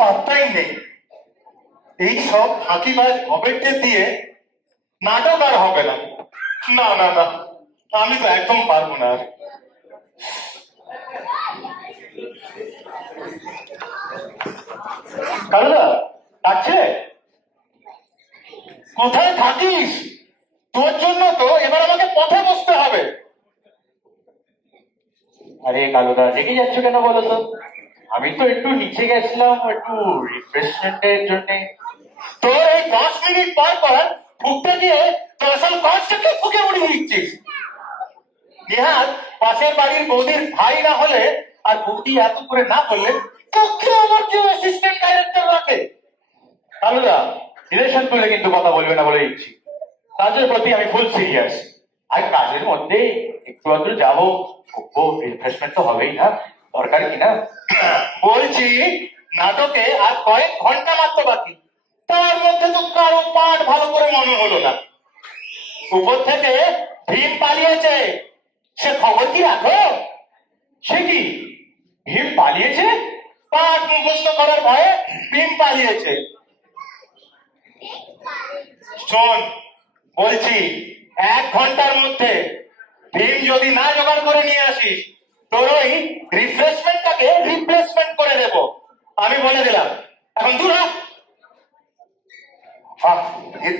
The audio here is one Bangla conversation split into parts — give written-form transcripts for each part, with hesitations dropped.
পাত্তাই নেই। এই সব ফাঁকিবাজ ভবেটকে দিয়ে নাটক আর হবে না। না না না, আমি তো একদম পারবো না। কালুদা ডাকছে? কোথায় থাকিস? তোর জন্য তো এবার আমাকে পথে বসতে হবে। আরে কালুদা, রেগে যাচ্ছ কেন বলো তো? আমি তো একটু নিচে গেছিলাম একটু রিফ্রেশমেন্টের জন্য। তোর এই 10 মিনিট পর পর ঢুকতে গিয়ে তোর আসল কাজটাকে ফুকে উড়িয়ে দিচ্ছিস। নেহাত পাশের বাড়ির বৌদির ভাই না হলে আর বৌদি এত করে না করলে তোকে আমার কেউ অ্যাসিস্ট্যান্ট ডাইরেক্টর রাখে? কালুদা, রিলেশন তুলে কিন্তু কথা বলবে না বলে দিচ্ছি। কাজের প্রতি আমি ফুল সিরিয়াস। আর কাজের মধ্যে একটু আধটু যাবো, রিফ্রেশমেন্ট তো হবেই না, দরকার কিনা? বলছি নাটকে আর কয়েক ঘন্টা মাত্র বাকি, তার মধ্যে তো কারো পাঠ ভালো করে মনে হলো না। উপর থেকে ভীম পালিয়েছে, সে খবর কি রাখো? সে কি, ভীম পালিয়েছে? পাঠ মুখস্থ করার ভয়ে ভীম পালিয়েছে। শোন বলছি, 1 ঘন্টার মধ্যে ভীম যদি না জোগাড় করে নিয়ে আসিস, তোর ওই রিফ্রেশমেন্টটাকে রিপ্লেসমেন্ট করে দেব, আমি বলে দিলাম। এখন দূর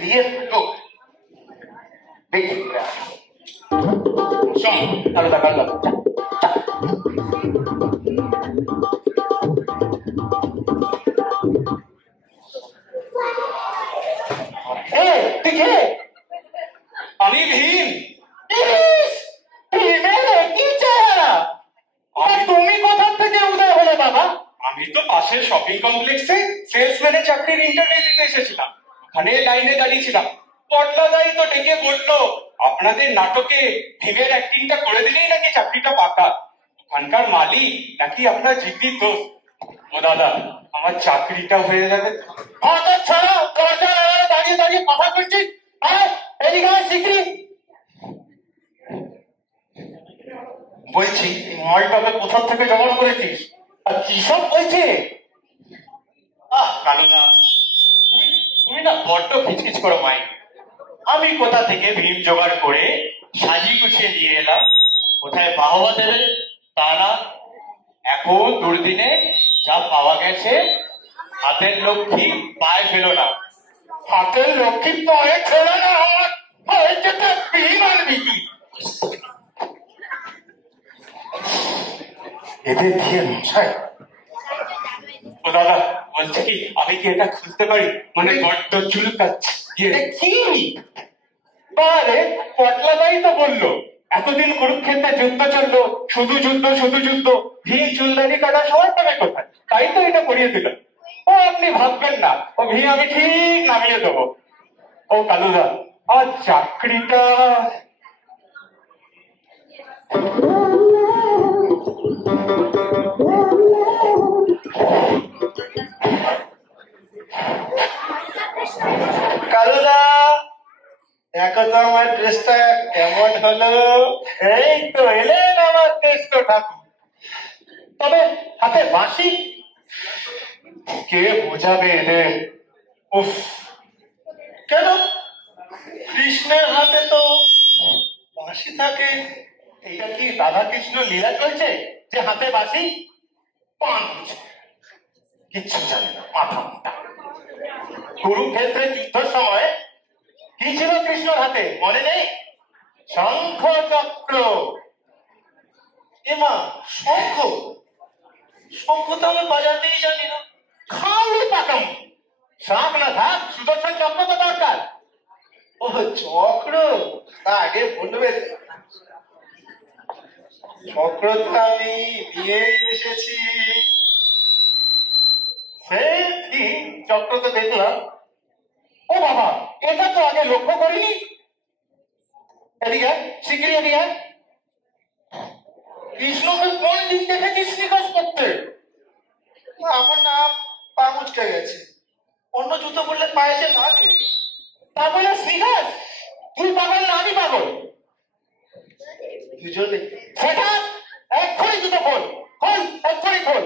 দিয়ে দেখি। শোন কালুদা, কালুদা, আমি ভীম। কি চেহারা! তুমি কোথা থেকে উদয় হলে বাবা? আমি তো পাশের শপিং কমপ্লেক্সে সেলসম্যানের চাকরির ইন্টারভিউ দিতে এসেছিলাম। ওখানে লাইনে দাঁড়িয়েছিলাম। পটলাদাই তো ডেকে বললো, আপনাদের নাটকে ভীমের অ্যাক্টিংটা করে দিলেই নাকি চাকরিটা পাকা। ওখানকার মালিক নাকি আপনার জিগরির দোস্ত। ও দাদা, আমার চাকরিটা হয়ে যাবে। ছাড়া দাঁড়িয়ে দাঁড়িয়ে কথা বলছিস? বলছি মালটাকে কোথা থেকে জোগাড় করেছিস আর কি সব বলছে? কালুদা, তুমি না বড্ড খিচখিচ করো মাই। আমি কোথা থেকে ভীম জোগাড় করে সাজিয়ে গুছিয়ে নিয়ে এলাম। কোথায় বাহবা দেবে তা না, এখন দুর্দিনে যা পাওয়া গেছে, হাতের লক্ষ্মী পায়ে ফেলো না। হাতের লক্ষ্মী পায়ে ফেলে না, আমার হয়েছে তো ভীম আনবি তুই। এদের দিয়ে মশাই। ও দাদা, বলছে কি আমি কি এটা খুলতে পারি? মানে বড্ড চুলকাচ্ছে। কি বারে পটলাদাই তো বললো এতদিন কুরুক্ষেত্রে যুদ্ধ চললো, শুধু যুদ্ধ শুধু যুদ্ধ, ভীম চুলদারি কাটার সময় পাবে কোথায়? তাই তো এটা করিয়ে দিল। ও আপনি ভাববেন না, ও ভীম আমি ঠিক নামিয়ে দেবো। ও কালুদা, আর চাকরিটা কালুদা দেখো তো আমার ড্রেসটা কেমন হলো। এই তো এলেন আমার টেস্ট ঠাকুর। তবে হাতে বাঁশি কে বোঝাবে এদের? উফ, কেন কৃষ্ণের হাতে তো বাঁশি থাকে। এটা কি রাধা কৃষ্ণ লীলা চলছে যে হাতে বাঁশি? পান কিচ্ছু জানে না, মাথা মোটা। কুরুক্ষেত্রে যুদ্ধের সময় কি ছিল কৃষ্ণর হাতে মনে নেই? শঙ্খ চক্র। এমা, শঙ্খ? শঙ্খ তো আমি বাজাতেই জানি না। খাওয়াই পাকাম। শাক না থাক, সুদর্শন চক্র তো দরকার। ও চক্র, তা আগে বলবে। চক্র তো আমি নিয়ে এসেছি। সে কি চক্র তো দেখলাম। ও বাবা, এটা তো আগে লক্ষ্য করিনি। এদিকে শিগগিরি এদিকে। কৃষ্ণকে কোন দিন দেখেছিস নিকাশ করতে? জুতো পরলে পায়ে যে লাগে। তারপরে স্নিকার, তুই পাগল না আমি পাগল? দুজনে সেটা এক্ষুনি জুতো খোল, খোল, এক্ষুনি খোল।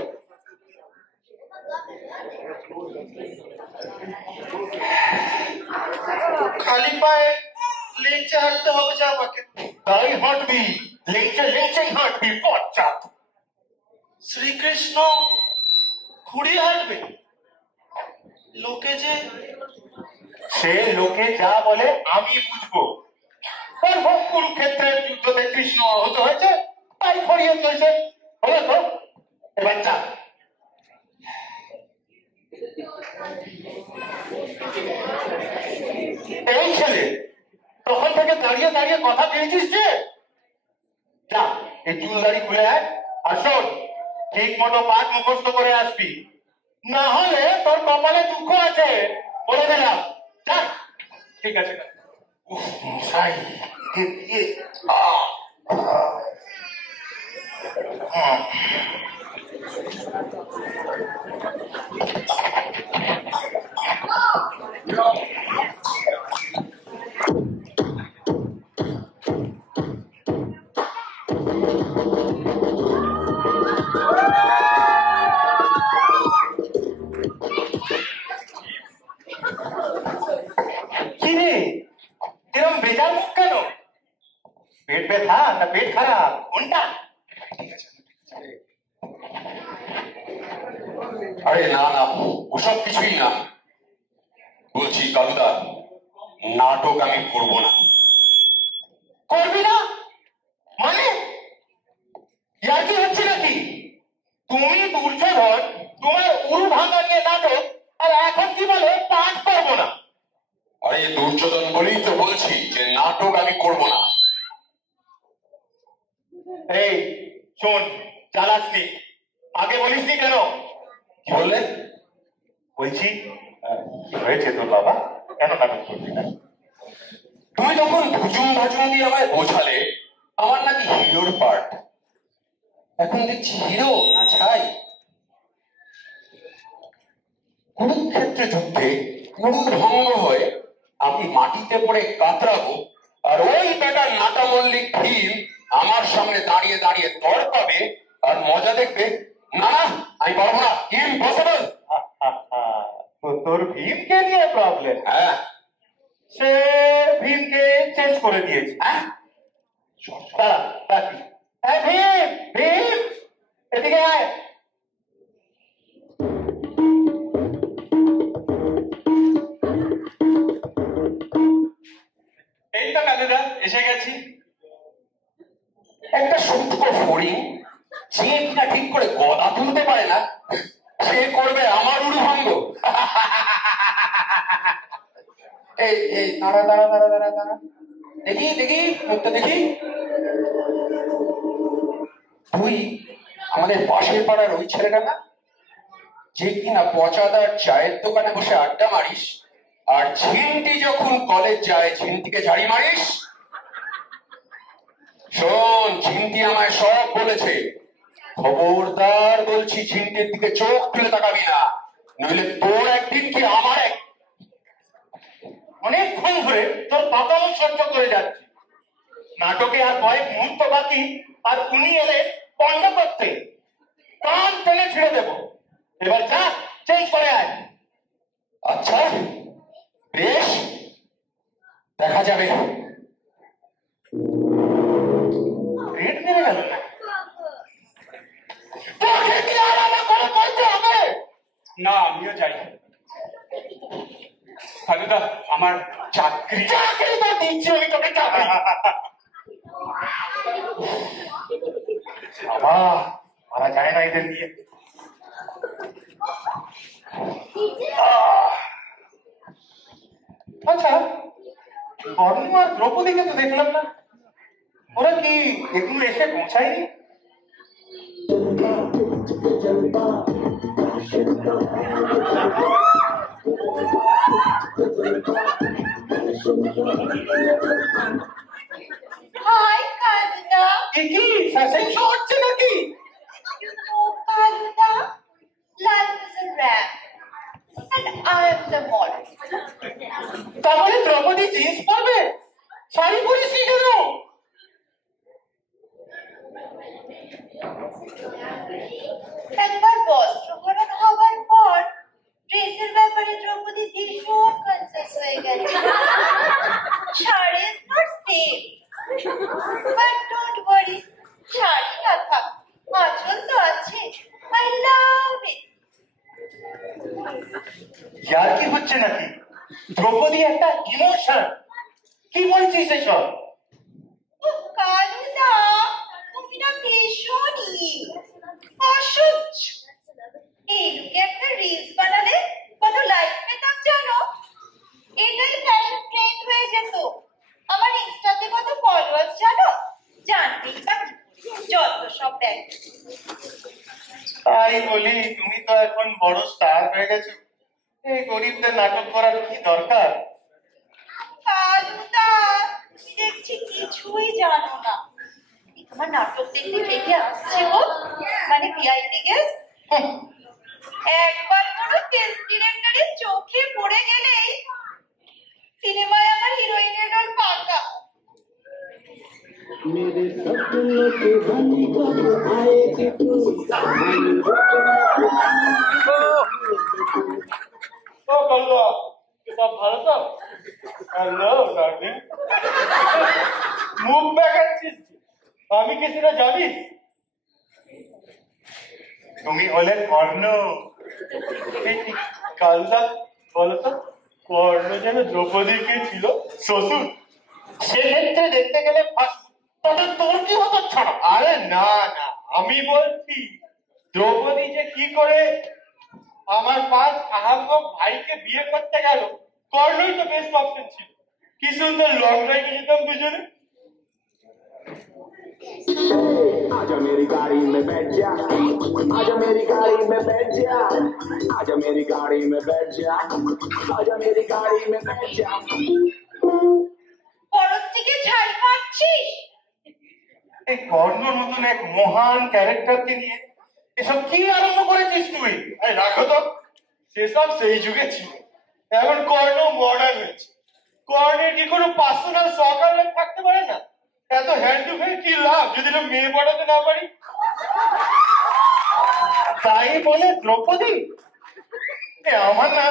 খালি পায়ে লেঞ্চে হাঁটতে হবে যে আমাকে। তাই হাঁটবি, লেঞ্চে লেঞ্চেই হাঁটবি, পশ্চাৎ। শ্রীকৃষ্ণ ঘুরিয়ে হাঁটবে? লোকে যে সে লোকে যা বলে আমি বুঝবো। কুরুক্ষেত্রের যুদ্ধতে কৃষ্ণ আহত হয়েছে, তাই ফরিয়ে চলছে। হলো তো, এবার যা। এই ছেলে, তখন থেকে দাঁড়িয়ে দাঁড়িয়ে কথা পেয়েছিস যে? যা, এই চুল দাড়ি খুলে আয়, আর শোন, ঠিক মতো পাঠ মুখস্থ করে আসবি, না হলে তোর কপালে দুঃখ আছে, বলে দিলাম। যা। ঠিক আছে। মশাই দিয়ে কিরে, এরকম বেজার মুখ কেন? পেট ব্যথা না পেট খারাপ, কোনটা? আরে না না, ওসব কিছুই না। বলছি কালুদা, নাটক আমি করবো না। করবি না মানে? ইয়ার কি হচ্ছে নাকি? তুমি দুর্যোধন, তোমার উরু ভাঙা নিয়ে নাটক, আর এখন কি বলে পাঠ করবো না? আরে দুর্যোধন বলেই তো বলছি যে নাটক আমি করবো না। এই শোন, চালাসনি, আগে বলিসনি কেন? কি বললেন? বলছি কি হয়েছে তোর বাবা, কেন নাটক করবি না? তুমি তখন ভুজুম ভাজুম দিয়ে আমায় বোঝালে আমার নাকি হিরোর পার্ট। এখন দেখছি হিরো না ছাই। কুরুক্ষেত্রে যুদ্ধে কুরু ভঙ্গ হয়ে আমি মাটিতে পড়ে কাতরাবো, আর ওই বেটার নাটা মল্লিক ভীম আমার সামনে দাঁড়িয়ে দাঁড়িয়ে তড় পাবে আর মজা দেখবে। না না, আমি পারবো না, ইম্পসিবল। তো তোর ভীমকে নিয়ে প্রবলেম? হ্যাঁ, সে ভীমকে চেঞ্জ করে দিয়েছে। হ্যাঁ, দাঁড়া, রাখি। হ্যাঁ ভীম, ভীম এদিকে আয়। এই তো কালুদা, এসে গেছি। একটা সূক্ষ্ম ফড়িং যে কিনা ঠিক করে গলা তুলতে পারে না, সে করবে আমার উড়ুভঙ্গ। এই এই দাঁড়া দাঁড়া দাঁড়া দাঁড়া দাঁড়া, দেখি দেখি মুখটা দেখি। তুই আমাদের পাশের পাড়ার ওই ছেলেটা না, যে কিনা পচাদার চায়ের দোকানে বসে আড্ডা মারিস, আর ঝিন্টি যখন কলেজ যায় ঝিন্টিকে ঝাড়ি মারিস? শোন, ঝিন্টি আমায় সব বলেছে। খবরদার বলছি, ঝিন্টির দিকে চোখ তুলে তাকাবি না, নইলে তোর একদিন কি আমার এক। অনেকক্ষণ ধরে তোর পাতাল সহ্য করে যাচ্ছি, নাটকে আর কয়েক মুহূর্ত বাকি, আর উনি এলে পণ্ড করতে, কান টেনে ছিঁড়ে দেবো। এবার যা, চেঞ্জ করে আয়। আচ্ছা বেশ, দেখা যাবে। রেট মেরে গেল না? তোকে কি আলাদা করে বলতে হবে? না, আমিও যাই। কালুদা, আমার চাকরি। চাকরি তো দিচ্ছি আমি তোকে, চাকরি। বাবা, মারা যায় না এদের দিয়ে। আচ্ছা, কর্ণ আর দ্রৌপদীকে তো দেখলাম না, ওরা কি এগুলো এসে পৌঁছায়নি? হাই কালুদা। কি ফ্যাশন শো হচ্ছে নাকি? You know Kaluda, life is a rap. And and I am the model. তাহলে দ্রৌপদী জিন্স পরবে, শাড়ি পরিস নি কেন? একবার বস্ত্রহরণ হবার পর ড্রেসের ব্যাপারে দ্রৌপদী ভীষণ কনসিয়াস হয়ে গেছে। Sari is not safe. But don't worry, sari না থাক, আঁচল তো আছে। I love it. ইয়ার কি হচ্ছে নাকি? দ্রৌপদী একটা ইমোশন। কি বলছিস এসব? কালুদা, তুমি না ভীষণই অসহ্য। এই লুকে একটা রিলস বানালে কত লাইক পেতাম জানো? এটাই ফ্যাশন ট্রেন্ড হয়ে যেত। আমার ইনস্টাতে কত ফলোয়ার্স জানো? জানতেই পারি, যত সব দেখ। তাই বলি, তুমি তো এখন বড় স্টার হয়ে গেছো, এই গরিবদের নাটক করার কি দরকার? কালুদা, তুমি দেখছি কিছুই জানো না। তোমার নাটক দেখতে দেখে আসছে গো, মানে ভিআইপি গেস্ট। একবার কোনো টেস্ট ডিরেক্টরের চোখে পড়ে গেলেই সিনেমায় আমার হিরোইনের রোল পাকা। ও কালুদা, সব ভালো তো? হ্যালো ডার্লিং, মুখ দেখাচ্ছিস, আমি কি সেটা জানিস? তুমি হলে কর্ণ। কালুদা বলো তো, কর্ণ যেন দ্রৌপদীকে ছিল শ্বশুর, সেক্ষেত্রে দেখতে গেলে তবে তোর কি হতো ছাড়া? আরে না না, আমি বলছি দ্রৌপদী যে কি করে আমার 5 আহাম্মক ভাইকে বিয়ে করতে গেল, কর্ণই তো বেস্ট অপশন ছিল। কি সুন্দর লং ড্রাইভে যেতাম দুজনে। आजा मेरी गाड़ी में बैठ जा, आजा मेरी गाड़ी में बैठ जा, आजा मेरी गाड़ी में बैठ जा, आजा मेरी गाड़ी में बैठ जा। পরস্তিকে ছাড় পাচ্ছিস? এই কর্ণর মতন এক মহান ক্যারেক্টারকে নিয়ে এসব কি আরম্ভ করেছিস তুই? এই রাখো তো, সেসব সেই যুগে ছিল, এখন কর্ণ মডার্ন হয়েছে। কর্ণের কি কোনো পার্সোনাল সকাল থাকতে পারে না? এত হ্যান্ড টু হয়ে কি লাভ যদি না মেয়ে পড়াতে না পারি? তাই বলে দ্রৌপদী, আমার না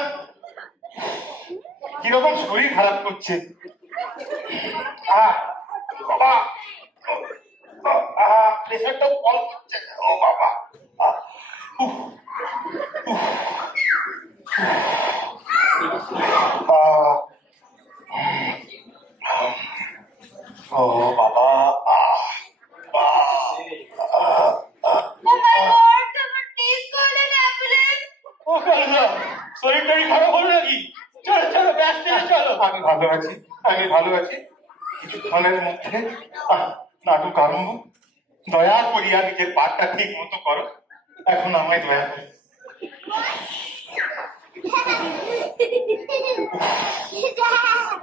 কিরকম শরীর খারাপ করছে। বাবা, প্রেশারটাও কম করছে। ও বাবা, ও বাবা, Oh my God, someone please call an ambulance. ও কালুদা, শরীর টরীর খারাপ হলো নাকি? চলো চলো, ব্যাস থেকে চলো। আমি ভালো আছি, আমি ভালো আছি। কিছুক্ষণের মধ্যে নাটক আরম্ভ। দয়া করিয়া নিজের পাঠটা ঠিক মতো করো, এখন আমায় দয়া করো।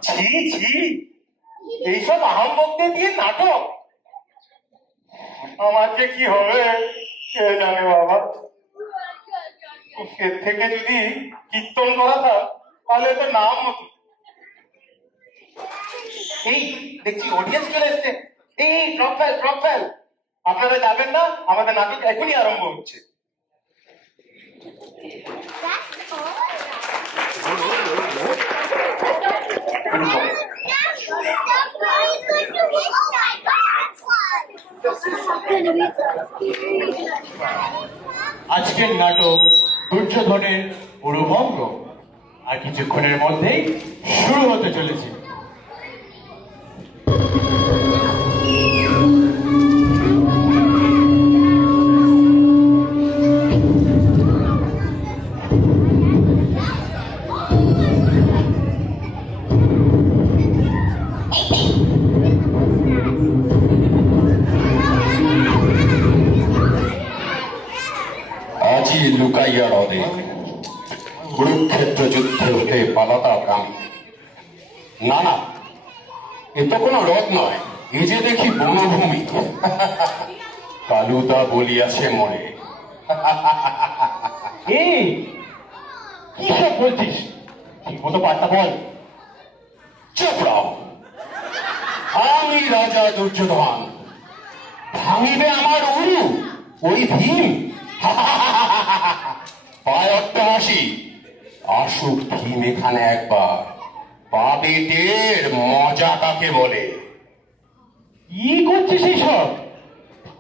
ছি ছি, এইসব আহাম্মকদের দিয়ে নাটক, আমার যে কি হবে কে জানে বাবা। এর থেকে যদি কীর্তন করা থাক তাহলে তো নাম হতো। এই দেখছি অডিয়েন্স চলে এসছে। এই ড্রপ ফেল, ড্রপ ফেল। আপনারা যাবেন না, আমাদের নাটক এখনই আরম্ভ হচ্ছে। আজকের নাটক দুর্যোধনের পুরভঙ্গ আর কিছুক্ষণের মধ্যেই শুরু হতে চলেছে। আজি লুকাইয়া রবে, কুরুক্ষেত্র যুদ্ধে উঠে পালাতা গ্রামে। না না, এ তো কোনো হ্রদ নয়, এ যে দেখি বনভূমি। কালুদা বলিয়াছে মনে। কি সব বলছিস? ঠিক মতো পাঠটা বল। চুপ রও। আমি রাজা দুর্যোধন, ভাঙিবে আমার উরু ওই ভীম? পায় অট্টহাসি, আসুক ভীম এখানে একবার, পাবে টের মজা কাকে বলে। কি করছিস এইসব?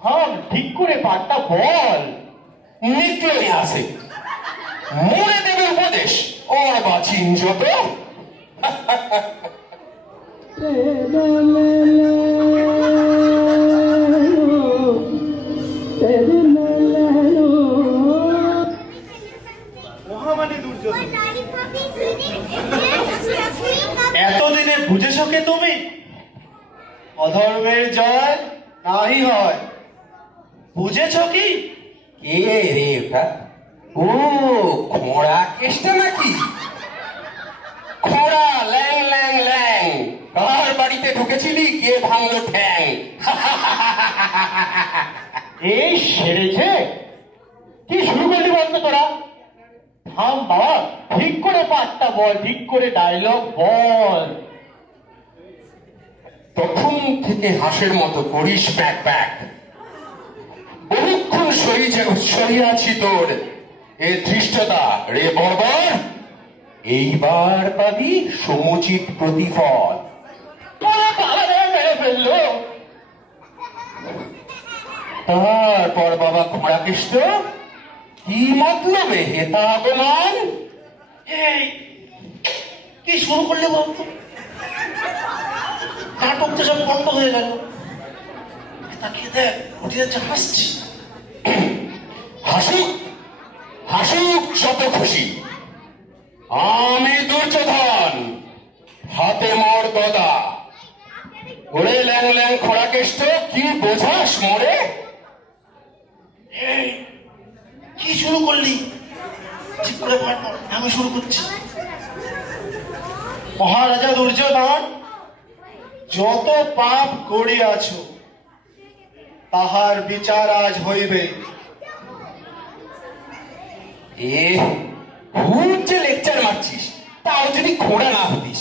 হ্যাঁ, ঠিক করে পাঠটা বল। নিকলই আসে, মনে দেবে উপদেশ, ওর বাচিন যত। মহামানী দুর্যোধন, এতদিনে বুঝেছ কে তুমি? অধর্মের জয় নাহি হয়, বুঝেছ কি? কে রে ওটা? ও খোঁড়া কেষ্টা নাকি? খোঁড়া ল্যাং ল্যাং ল্যাং, কার বাড়িতে ঢুকেছিলি, কে ভাঙলো ঠ্যাং? এই সেরেছে, কি শুরু করলি বলতো তোরা? থাম বাবা, ঠিক করে পাঠটা বল, ঠিক করে ডায়লগ বল। তখন থেকে হাঁসের মতো করিস প্যাক প্যাক, বহুক্ষণ সরিয়াছি তোর এ ধৃষ্টতা রে বর্বর, এইবার পাবি সমুচিত প্রতিফল। মেরে ফেললো। তারপর বাবা খোঁড়াকৃষ্ট, কি মতলবে হেতা অপমান? এই কি শুরু করলে বলতো? নাটক তো সব বন্ধ হয়ে গেল। তাকিয়ে দেখ, উঠে যাচ্ছে, হাসছি। হাসুক হাসুক যত খুশি, আমি দুর্যোধন, হাতে মোর গদা। ওরে ল্যাং ল্যাং খোঁড়াকেষ্ট, কি বোঝাস মোরে? এই কি শুরু করলি? ঠিক করে পাঠ বল, আমি শুরু করছি। মহারাজা দুর্যোধন, যত পাপ করিয়াছ তাহার বিচার আজ হইবে। এ খুব যে লেকচার মারছিস, তাও যদি খোঁড়া না হতিস।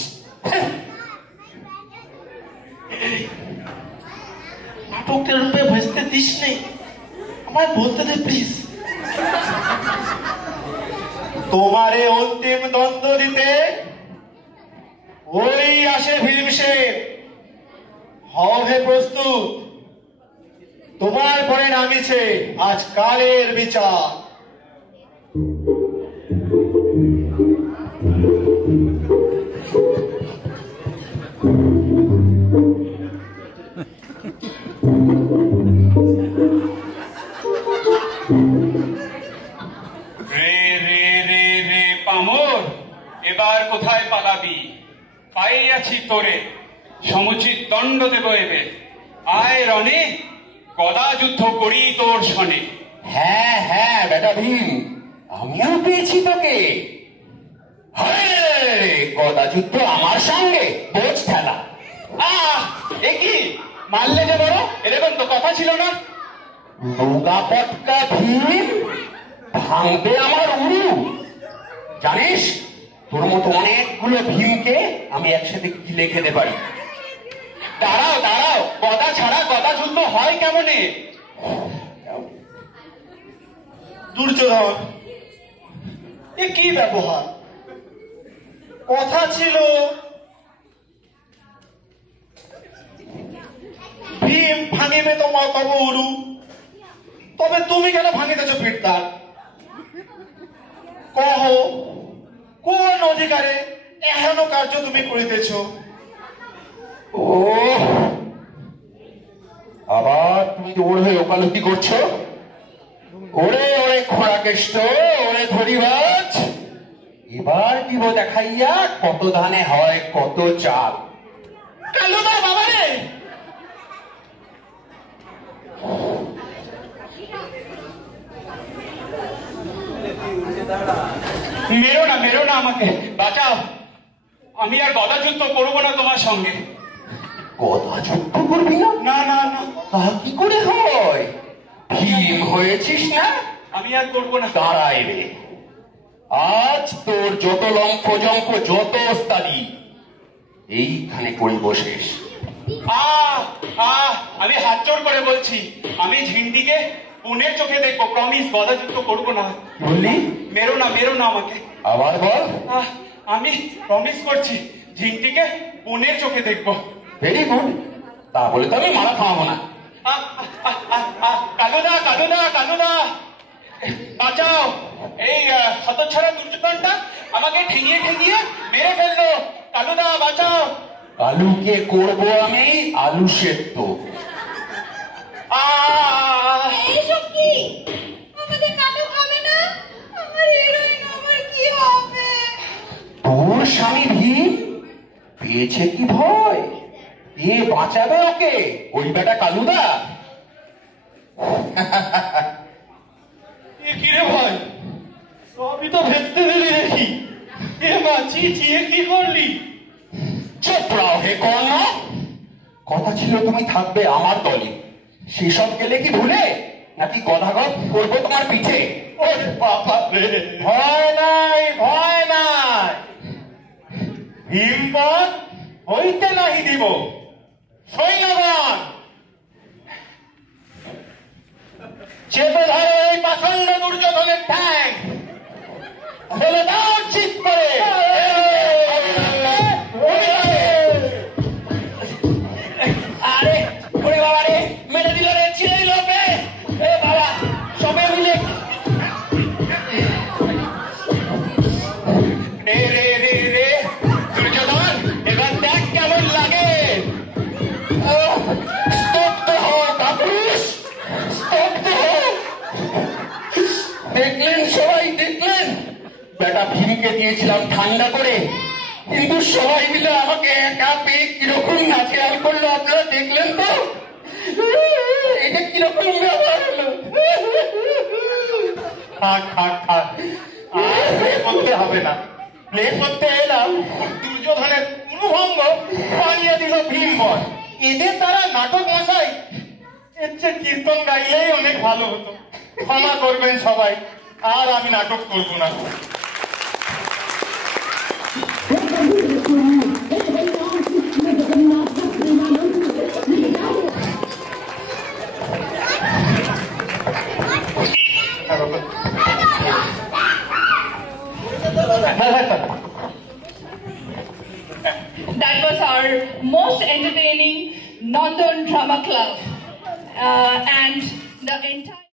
নাটকের রূপে ভেস্তে দিস নেই, আমায় বলতে দে প্লিজ। তোমারে অন্তিম দ্বন্দ্ব দিতে ওই আসে ভীমসেন, হও হে প্রস্তুত, তোমার পরে নামিছে আজ কালের বিচার। রে রে রে রে পামর, এবার কোথায় পালাবি? পাইয়াছি তোরে, সমুচিত দণ্ড দেব এবে। আয় রণে, গদা যুদ্ধ করি তোর সনে। হ্যাঁ হ্যাঁ বেটা ভীম, আমিও পেয়েছি তোকে। গদা যুদ্ধ আমার সঙ্গে, বোঝ খেলা। এ কি মারলে যে বড়, এরকম তো কথা ছিল না। রোগা পটকা ভীম ভাঙবে আমার উরু। জানিস, তোর মতো অনেকগুলো ভীমকে আমি একসাথে গিলে খেতে পারি। দাঁড়াও দাঁড়াও, গদা ছাড়া গদা যুদ্ধ হয় কেমনে? দুর্যোধন, এ কি ব্যবহার? কথা ছিল ভীম ভাঙিবে তোমার তব উরু, তবে তুমি কেন ভাঙিতেছ পিঠতার? কহ, কোন অধিকারে এহেন কার্য তুমি করিতেছ? ও আবার তুমি ওর হয়ে ওকালতি করছো? ওরে ওরে খোঁড়াকেষ্ট, ওরে ধরিবাজ, এবার দিব দেখাইয়া কত ধানে হয় কত চাল। কালুদা বাবা রে, মেরো না আমাকে, বাঁচাও। আমি আর গদা যুদ্ধ করবো না তোমার সঙ্গে। গদা যুদ্ধ করবি না? না না না, তা কি করে হয়? ভীম হয়েছিস না? আমি আর করবো না। দাঁড়াই রে, আজ তোর যত লম্ফ জম্ফ যত ওস্তাদি এইখানে করিব শেষ। আমি হাত জোর করে বলছি, আমি ঝিন্ডিকে পুনের চোখে দেখবো, প্রমিস, বাধাযুক্ত করবো না। বললি? মেরো না আমাকে। আবার বল। আমি প্রমিস করছি ঝিন্ডিকে পুনের চোখে দেখবো। ভেরি গুড, তাহলে তো আমি মারা থামাবো না। কালুদা বাঁচাও, এই হতচ্ছাড়া দুর্যোধনটা আমাকে ঠেঙিয়ে মেরে ফেললো। কালুদা বাঁচাও। আলুকে করবো আমি আলু সেদ্ধ। এইসব কি? আমাদের নাটক হবে না? আমার হিরোইন আমার কি হবে? তোর স্বামী ভীম পেয়েছে কি ভয়? এ বাঁচাবে ওকে, ওই বেটা কালুদা। কিরে ভাই, সবই তো ভেস্তে দিলি দেখি। এ বাঁচিয়ে কি করলি? চুপ রাও হে কর্ণ, কথা ছিল তুমি থাকবে আমার দলে, সেসব গেলে কি ভুলে, নাকি গদাগদ করবো তোমার পিঠে? ওরে বাবা রে, ভয় নাই ভীমপদ হইতে নাহি দিব। সৈন্যগণ, চেপে ধরো এই পাষণ্ড দুর্যোধনের ঠ্যাং, ফেলে দাও চিৎ করে। আরে ওরে বাবা রে, মেরে দিল রে, ছিঁড়ে দিল রে। এ বাবা, সবে মিলে রে দুর্যোধন, এবার দেখ কেমন লাগে। স্তব্ধ হও কাপুরুষ, স্তব্ধ হও। দেখলেন সবাই, দেখলেন বেটা ভীমকে দিয়েছিলাম ঠান্ডা করে, কিন্তু সবাই মিলে আমাকে একা পেয়ে কিরকম নাচেয়াল করলো, আপনারা দেখলেন তো? এটা কিরকম ব্যাপার হলো? থাক আর প্লে করতে হবে না। প্লে করতে এলাম, দুর্যোধনের অনুভঙ্গ পালিয়ে দিল ভীমপদ। এদের দ্বারা নাটক মশাই, এর চেয়ে কীর্তন গাইলেই অনেক ভালো হতো। ক্ষমা করবেন সবাই, আর আমি নাটক করবো না। That was our most entertaining Nandan Drama Club, and the entire